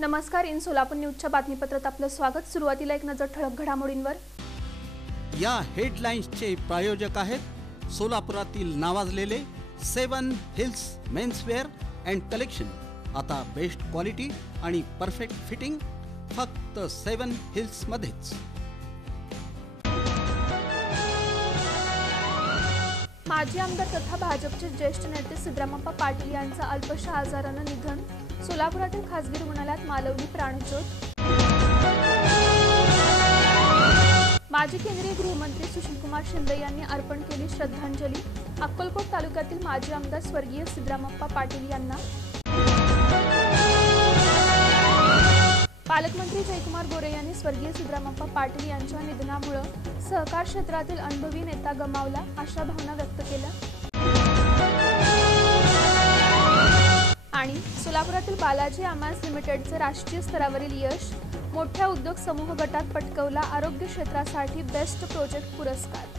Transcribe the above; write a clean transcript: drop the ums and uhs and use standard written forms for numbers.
नमस्कार, इन सोलापूर न्यूजच्या बातमीपत्रात आपलं स्वागत। सुरुवातीला एक नजर ठळक घडामोडींवर। या हेडलाईन्सचे प्रायोजक आहेत सोलापुरातील नावाजलेले 7 हिल्स मेन्सवेअर अँड कलेक्शन। आता बेस्ट क्वालिटी आणि परफेक्ट फिटिंग फक्त 7 हिल्स मध्येच। माजी आमदार तथा भाजपचे ज्येष्ठ नेते सिद्धरामप्पा पाटील यांचं अल्पशा आजारानं निधन। सोलापुरातील खासगी रुग्णालयात मालवली प्राणज्योत। माजी केंद्रीय गृहमंत्री सुशीलकुमार शिंदे यांनी अर्पण केली श्रद्धांजली। अक्कलकोट तालुक्यातील माजी आमदार स्वर्गीय सिद्धरामप्पा पाटील यांना पालकमंत्री जयकुमार गोरे यांनी स्वर्गीय सिद्धरामप्पा पाटील यांच्या निधनामुळे सहकार क्षेत्रातील अनुभवी नेता गमावला अशा भावना व्यक्त केल्या। आणि सोलापुरातील बालाजी अमास लिमिटेडचे राष्ट्रीय स्तरावरील यश। मोठ्या उद्योग समूह गटात पटकवला आरोग्य क्षेत्रासाठी बेस्ट प्रोजेक्ट पुरस्कार।